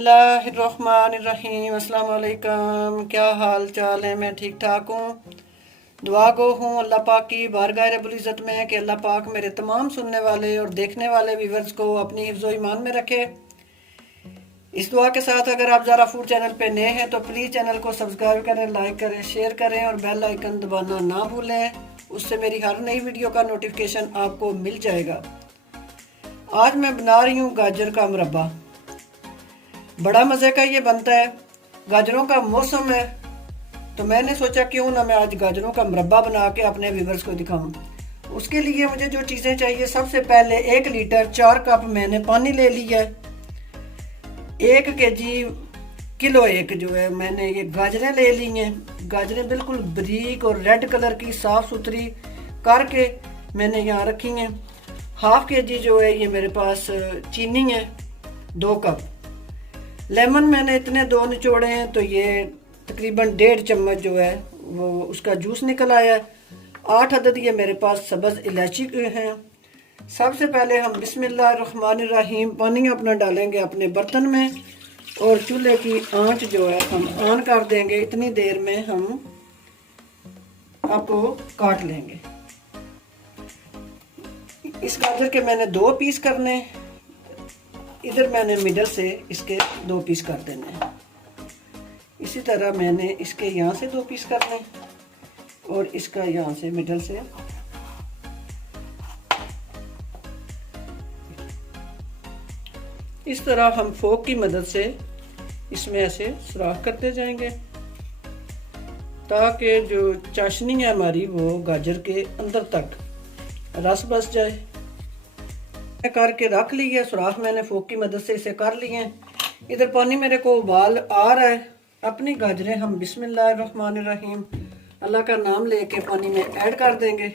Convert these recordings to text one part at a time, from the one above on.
बिस्मिल्लाहिर्रहमानिर्रहीम। अस्सलाम वालेकुम। क्या हाल चाल है? मैं ठीक ठाक हूँ। दुआ गो हूँ अल्लाह पाक की बारगाह रब्बुल इज़्ज़त में कि अल्लाह पाक मेरे तमाम सुनने वाले और देखने वाले व्यूअर्स को अपनी हिफ्ज़ो ईमान में रखे। इस दुआ के साथ अगर आप ज़ारा फूड चैनल पे नए हैं तो प्लीज़ चैनल को सब्सक्राइब करें, लाइक करें, शेयर करें और बेल आइकन दबाना ना भूलें। उससे मेरी हर नई वीडियो का नोटिफिकेशन आपको मिल जाएगा। आज मैं बना रही हूँ गाजर का मुरब्बा। बड़ा मज़े का ये बनता है। गाजरों का मौसम है तो मैंने सोचा क्यों ना मैं आज गाजरों का मुरब्बा बना के अपने व्यूअर्स को दिखाऊं। उसके लिए मुझे जो चीज़ें चाहिए, सबसे पहले 1 लीटर 4 कप मैंने पानी ले लिया है। 1 केजी किलो एक जो है मैंने ये गाजरें ले ली हैं। गाजरें बिल्कुल बारीक और रेड कलर की साफ़ सुथरी करके मैंने यहाँ रखी हैं। ½ केजी जो है ये मेरे पास चीनी है, 2 कप। लेमन मैंने इतने 2 निचोड़े हैं तो ये तकरीबन 1.5 चम्मच जो है वो उसका जूस निकल आया है। 8 अदद ये मेरे पास सब्ज़ इलायची हैं। सबसे पहले हम बिस्मिल्लाहिर्रहमानिर्रहीम पानी अपना डालेंगे अपने बर्तन में और चूल्हे की आंच जो है हम ऑन कर देंगे। इतनी देर में हम आपको काट लेंगे। इस गाजर के मैंने 2 पीस करने, इधर मैंने मिडल से इसके 2 पीस कर देने हैं। इसी तरह मैंने इसके यहाँ से 2 पीस करने और इसका यहाँ से मिडल से। इस तरह हम फोक की मदद से इसमें ऐसे सुराख करते जाएंगे ताकि जो चाशनी है हमारी वो गाजर के अंदर तक रस बस जाए। करके रख ली है, सुराख मैंने फोक की मदद से इसे कर लिए हैं। इधर पानी मेरे को उबाल आ रहा है। अपनी गाजरें हम बिस्मिल्लाहिर्रहमानिर्रहीम अल्लाह का नाम लेके पानी में ऐड कर देंगे।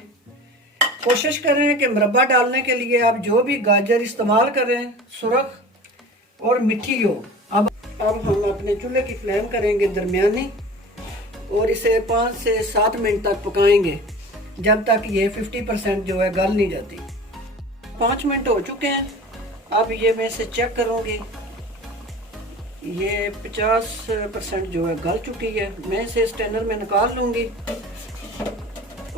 कोशिश करें कि मुरब्बा डालने के लिए आप जो भी गाजर इस्तेमाल करें सुरख और मीठी हो। अब हम अपने चूल्हे की फ्लेम करेंगे दरमियानी और इसे 5 से 7 मिनट तक पकाएंगे जब तक ये 50% जो है गल नहीं जाती। 5 मिनट हो चुके हैं। अब ये मैं इसे चेक करूँगी, ये 50% जो है गल चुकी है। मैं इसे स्टैनर में निकाल लूँगी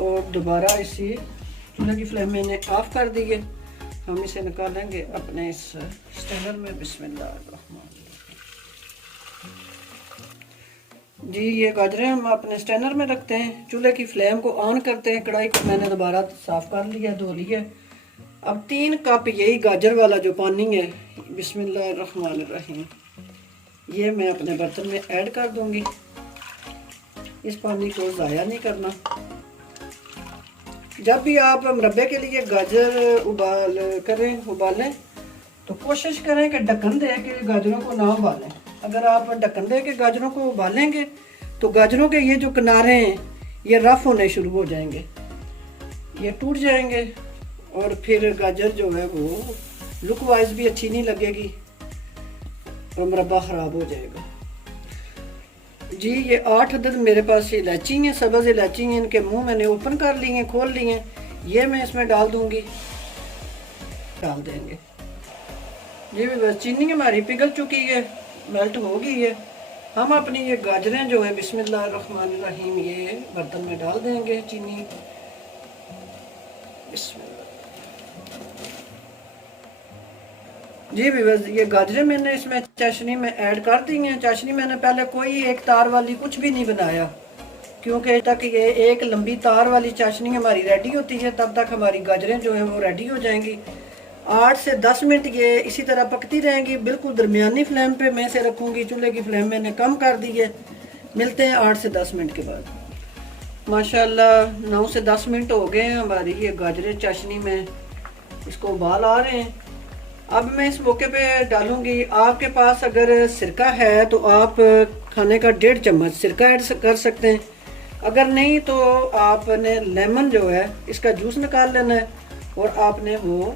और दोबारा इसी चूल्हे की फ्लेम मैंने ऑफ कर दी है। हम इसे निकालेंगे अपने इस स्टैनर में। बिस्मिल्लाहिर्रहमानिर्रहीम। जी ये गाजरें हम अपने स्टैनर में रखते हैं। चूल्हे की फ्लेम को ऑन करते हैं। कढ़ाई को मैंने दोबारा साफ़ कर लिया, धो लिया। अब 3 कप यही गाजर वाला जो पानी है बिस्मिल्लाहिर्रहमानिर्रहीम ये मैं अपने बर्तन में ऐड कर दूंगी। इस पानी को ज़ाया नहीं करना। जब भी आप मुरब्बे के लिए गाजर उबालें तो कोशिश करें कि ढक्कन दे के गाजरों को ना उबालें। अगर आप ढक्कन दे के गाजरों को उबालेंगे तो गाजरों के ये जो किनारे हैं ये रफ होने शुरू हो जाएंगे, ये टूट जाएंगे और फिर गाजर जो है वो लुक वाइज भी अच्छी नहीं लगेगी और मुरब्बा ख़राब हो जाएगा। जी ये 8 अदद मेरे पास इलायची हैं, सब्ज़ इलायची हैं। इनके मुंह मैंने ओपन कर लिए हैं, खोल लिए हैं। ये मैं इसमें डाल दूंगी, डाल देंगे। जी बस चीनी हमारी पिघल चुकी है, मेल्ट हो गई है। हम अपनी ये गाजरें जो है बिस्मिल्लाहिर्रहमानिर्रहीम ये बर्तन में डाल देंगे। चीनी जी बस ये गाजरें मैंने इसमें चाशनी में ऐड कर दी हैं। चाशनी मैंने पहले कोई एक तार वाली कुछ भी नहीं बनाया क्योंकि तक ये एक लंबी तार वाली चाशनी हमारी रेडी होती है तब तक हमारी गाजरें जो है वो रेडी हो जाएंगी। 8 से 10 मिनट ये इसी तरह पकती रहेंगी। बिल्कुल दरमियानी फ्लेम पे मैं इसे रखूँगी। चूल्हे की फ्लेम मैंने कम कर दी है। मिलते हैं 8 से 10 मिनट के बाद। माशाल्लाह 9 से 10 मिनट हो गए हैं। हमारी ये गाजरें चाशनी में इसको उबाल आ रहे हैं। अब मैं इस मौके पे डालूंगी, आपके पास अगर सिरका है तो आप खाने का 1.5 चम्मच सिरका ऐड कर सकते हैं। अगर नहीं तो आपने लेमन जो है इसका जूस निकाल लेना है और आपने वो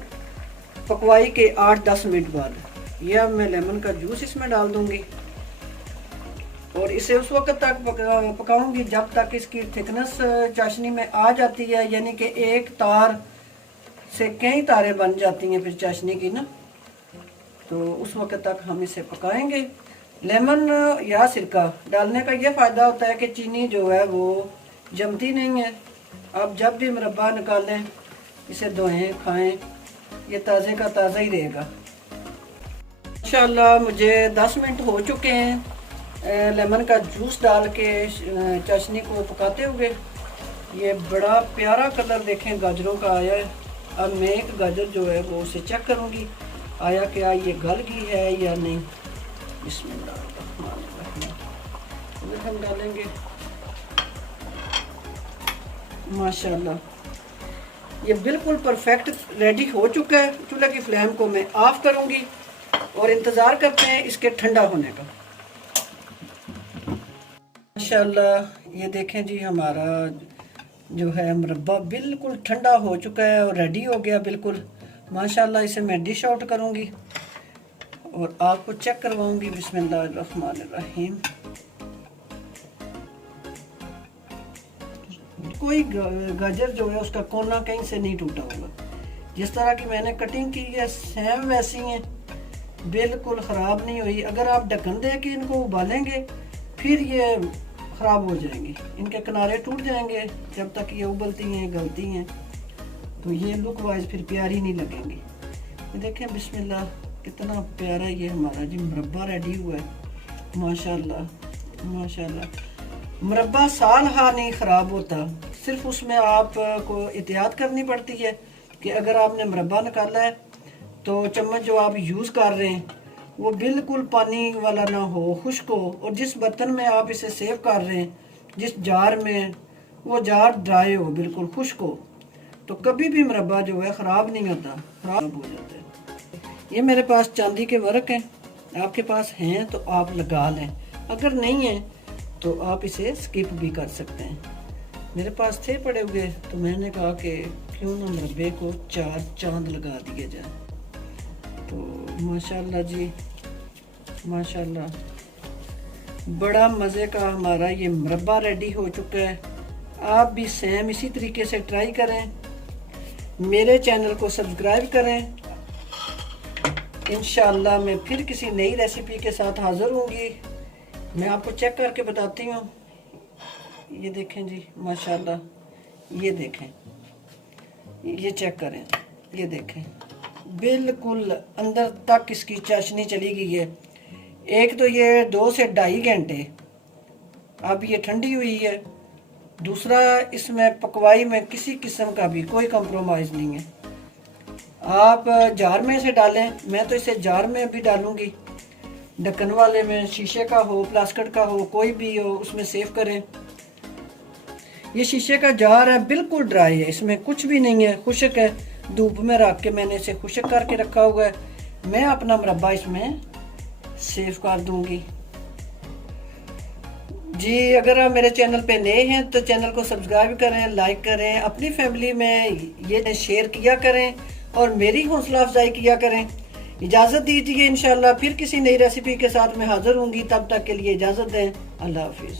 पकवाई के 8-10 मिनट बाद ये अब मैं लेमन का जूस इसमें डाल दूंगी और इसे उस वक्त तक पकाऊंगी जब तक इसकी थिकनेस चाशनी में आ जाती है, यानी कि एक तार से कई तारें बन जाती हैं फिर चाशनी की ना। तो उस वक्त तक हम इसे पकाएंगे। लेमन या सिरका डालने का ये फ़ायदा होता है कि चीनी जो है वो जमती नहीं है। आप जब भी मुरब्बा निकालें इसे धोएं खाएं, ये ताज़े का ताज़ा ही रहेगा। इंशाल्लाह मुझे 10 मिनट हो चुके हैं लेमन का जूस डाल के चाशनी को पकाते हुए। ये बड़ा प्यारा कलर देखें गाजरों का आया है। अब मैं एक गाजर जो है वो उसे चेक करूँगी आया क्या ये गल गई है या नहीं। इसमें हम डालेंगे माशाल्लाह ये बिल्कुल परफेक्ट रेडी हो चुका है। चूल्हे की फ्लेम को मैं ऑफ करूँगी और इंतज़ार करते हैं इसके ठंडा होने का। माशाल्लाह ये देखें जी हमारा जो है मुरब्बा बिल्कुल ठंडा हो चुका है और रेडी हो गया बिल्कुल माशाल्लाह। इसे मैं डिश आउट करूँगी और आपको चेक करवाऊँगी। बिस्मिल्लाहिर्रहमानिर्रहीम। कोई गाजर जो है उसका कोना कहीं से नहीं टूटा होगा। जिस तरह की मैंने कटिंग की है सेम वैसी हैं, बिल्कुल ख़राब नहीं हुई। अगर आप ढक्कन दे के इनको उबालेंगे फिर ये ख़राब हो जाएंगी, इनके किनारे टूट जाएंगे जब तक ये उबलती हैं गलती हैं, तो ये लुक वाइज फिर प्यारी नहीं लगेंगी। ये देखें बिस्मिल्लाह कितना प्यारा ये हमारा जी मुरब्बा रेडी हुआ है माशाल्लाह माशाल्लाह। मुरब्बा साल नहीं ख़राब होता, सिर्फ उसमें आपको एहतियात करनी पड़ती है कि अगर आपने मुरब्बा निकाला है तो चम्मच जो आप यूज़ कर रहे हैं वो बिल्कुल पानी वाला ना हो, खुश्क हो। और जिस बर्तन में आप इसे सेव कर रहे हैं, जिस जार में, वो जार ड्राई हो, बिल्कुल खुश्क हो, तो कभी भी मुरब्बा जो है ख़राब नहीं होता, ख़राब हो जाता है। ये मेरे पास चांदी के वर्क हैं, आपके पास हैं तो आप लगा लें, अगर नहीं है तो आप इसे स्किप भी कर सकते हैं। मेरे पास थे पड़े हुए तो मैंने कहा कि क्यों ना मुरब्बे को 4 चांद लगा दिए जाए। तो माशाल्लाह जी माशाल्लाह बड़ा मज़े का हमारा ये मुरब्बा रेडी हो चुका है। आप भी सेम इसी तरीके से ट्राई करें, मेरे चैनल को सब्सक्राइब करें। इंशाल्लाह मैं फिर किसी नई रेसिपी के साथ हाज़िर होंगी। मैं आपको चेक करके बताती हूँ। ये देखें जी माशाल्लाह, ये देखें, ये चेक करें, ये देखें बिल्कुल अंदर तक इसकी चाशनी चली गई है। एक तो ये 2 से 2.5 घंटे अब ये ठंडी हुई है, दूसरा इसमें पकवाई में किसी किस्म का भी कोई कंप्रोमाइज़ नहीं है। आप जार में से डालें, मैं तो इसे जार में भी डालूंगी, ढक्कन वाले में, शीशे का हो प्लास्टिक का हो कोई भी हो, उसमें सेव करें। ये शीशे का जार है, बिल्कुल ड्राई है, इसमें कुछ भी नहीं है, खुश्क है। धूप में रख के मैंने इसे खुश्क करके रखा हुआ है। मैं अपना मुरब्बा इसमें सेव कर दूंगी जी। अगर आप मेरे चैनल पे नए हैं तो चैनल को सब्सक्राइब करें, लाइक करें, अपनी फैमिली में ये शेयर किया करें और मेरी हौसला अफजाई किया करें। इजाज़त दीजिए, इंशाल्लाह फिर किसी नई रेसिपी के साथ मैं हाजिर होंगी। तब तक के लिए इजाज़त दें। अल्लाह हाफिज़।